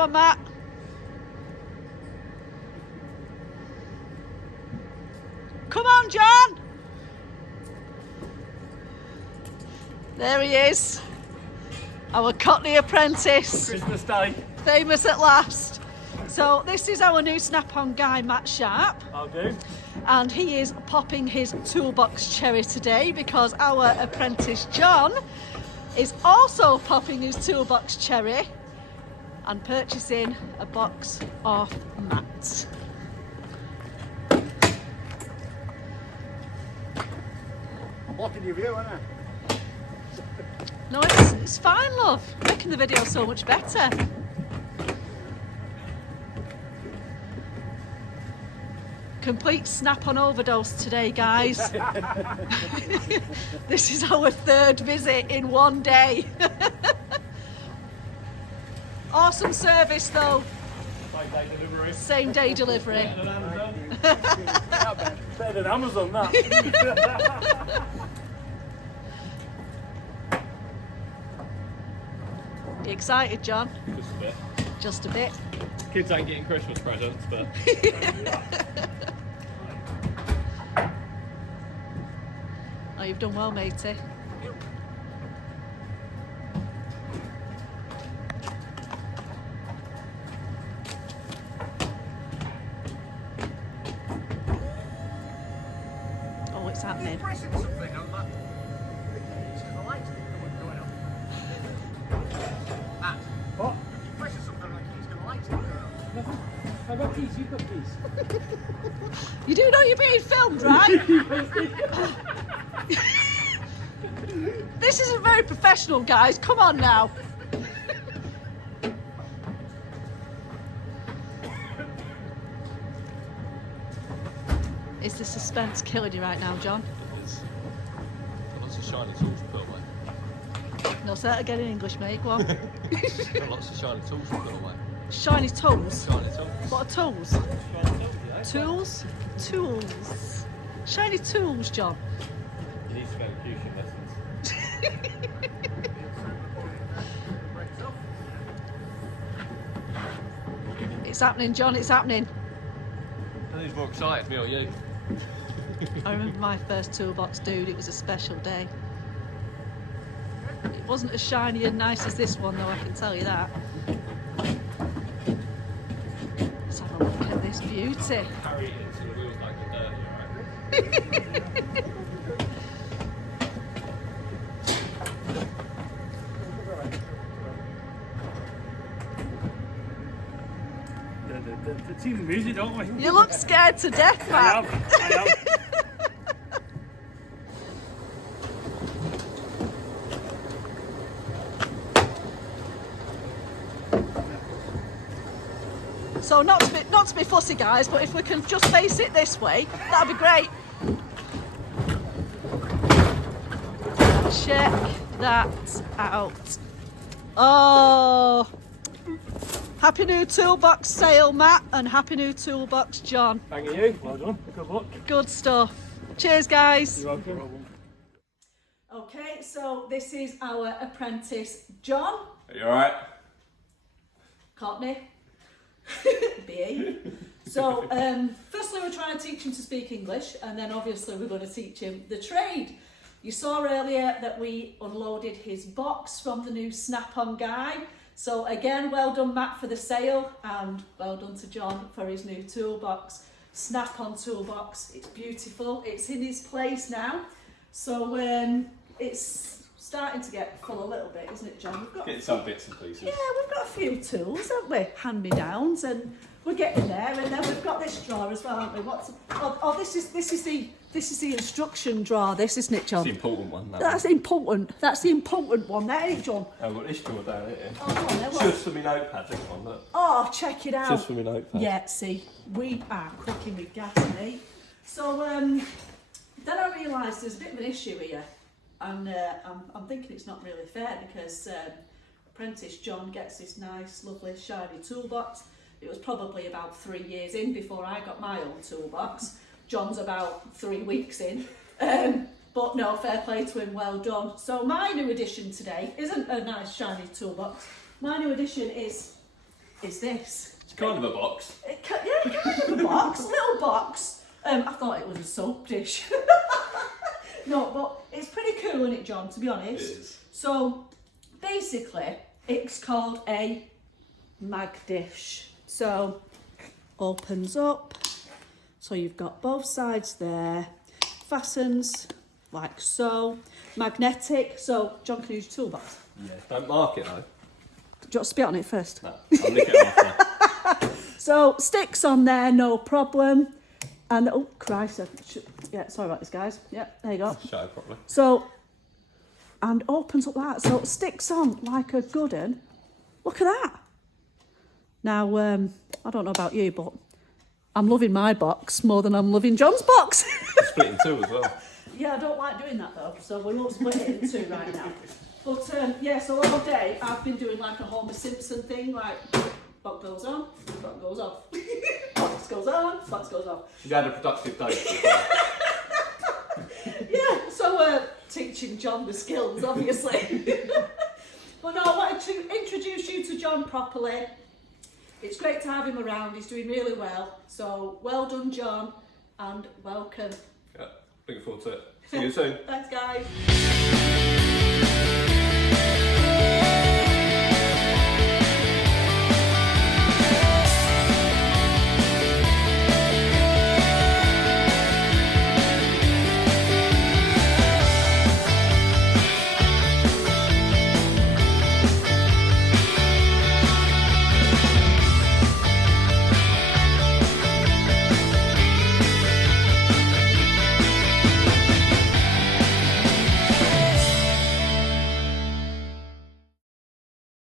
on, Matt. Come on, John. There he is. Our Cockney apprentice. Christmas Day. Famous at last. So this is our new snap-on guy, Matt Sharp. I'll do. And he is popping his toolbox cherry today because our apprentice John is also popping his toolbox cherry and purchasing a box of mats. I'm watching your view, aren't I? No, it's fine, love. Making the video so much better. Complete snap-on overdose today, guys. This is our third visit in one day. Awesome service though. Same day delivery. Same day delivery. Better than Amazon, that. You excited, John? Just a bit. Just a bit. Kids ain't getting Christmas presents, but... Oh, you've done well, matey. Oh, it's happening. Pressing something on that. The light going on. Matt, What? you're pressing something on the keys, the light's going on. I've got keys, you've got keys. You do know you're being filmed, right? This isn't very professional, guys. Come on now. Is the suspense killing you right now, John? It is. Got lots of shiny tools to put away. No, say that again in English, mate. Go on. Got lots of shiny tools to put away. Shiny toes. Shiny tools. What are tools? Tools? Tools. Shiny tools, John. You need some elocution lessons. It's happening, John. It's happening. Who's more excited, me or you? I remember my first toolbox, dude. It was a special day. It wasn't as shiny and nice as this one, though, I can tell you that. Let's have a look at this beauty. Carry it into the wheels like a dirty, right? The team music, don't we? You look scared to death, I Matt. am. So not to be fussy, guys, but if we can just face it this way, that'd be great. Check that out. Oh, happy new toolbox sale, Matt, and happy new toolbox, John. Thank you. Well done. Good luck. Good stuff. Cheers, guys. You're welcome. Okay, so this is our apprentice, John. Are you alright? Cockney. BA. So, firstly we're trying to teach him to speak English, and then obviously we're going to teach him the trade. You saw earlier that we unloaded his box from the new snap-on guy. So again, well done, Matt, for the sale, and well done to John for his new toolbox. Snap-on toolbox. It's beautiful. It's in his place now. So it's starting to get full a little bit, isn't it, John? We've got Getting some bits and pieces. yeah, we've got a few tools, haven't we? Hand-me-downs, and we're getting there. And then we've got this drawer as well, haven't we? This is the instruction drawer. This, isn't it, John? It's the important one. That's important. That's the important one, there, ain't it, John? I've got this drawer down here. Oh, come on, then, what? Just for my notepad, this one, look. Oh, check it out. Just for my notepad. Yeah, see, we are cooking with gas, eh? So then I realised there's a bit of an issue here, and I'm thinking it's not really fair because apprentice John gets this nice, lovely, shiny toolbox. It was probably about 3 years in before I got my own toolbox. John's about 3 weeks in. But no, fair play to him, well done. So my new addition today isn't a nice shiny toolbox. My new addition is is this. It's kind of a box. Yeah, kind of a box, little box. I thought it was a soap dish. No, but it's pretty cool, isn't it, John, to be honest? It is. So, basically, it's called a mag dish. So, opens up. So you've got both sides there. Fastens like so. Magnetic. So, John can use your toolbox. Yeah. Don't mark it though. Do you want to spit on it first? No, I'll lick it off now. So, sticks on there, no problem. And, oh, Christ. Yeah, sorry about this, guys. Yeah, there you go. Show it properly. So, and opens up like that. So, it sticks on like a good one. Look at that. Now, I don't know about you, but I'm loving my box more than I'm loving John's box. Split in two as well. Yeah, I don't like doing that though, so we won't split it in two right now. But yeah, so all day I've been doing like a Homer Simpson thing, like box goes on, box goes off, box goes on, box goes off. She's had a productive day so far. Yeah, so teaching John the skills, obviously. But no, I wanted to introduce you to John properly. It's great to have him around, he's doing really well. So well done, John, and welcome. Yeah, looking forward to it. See you soon. Thanks, guys.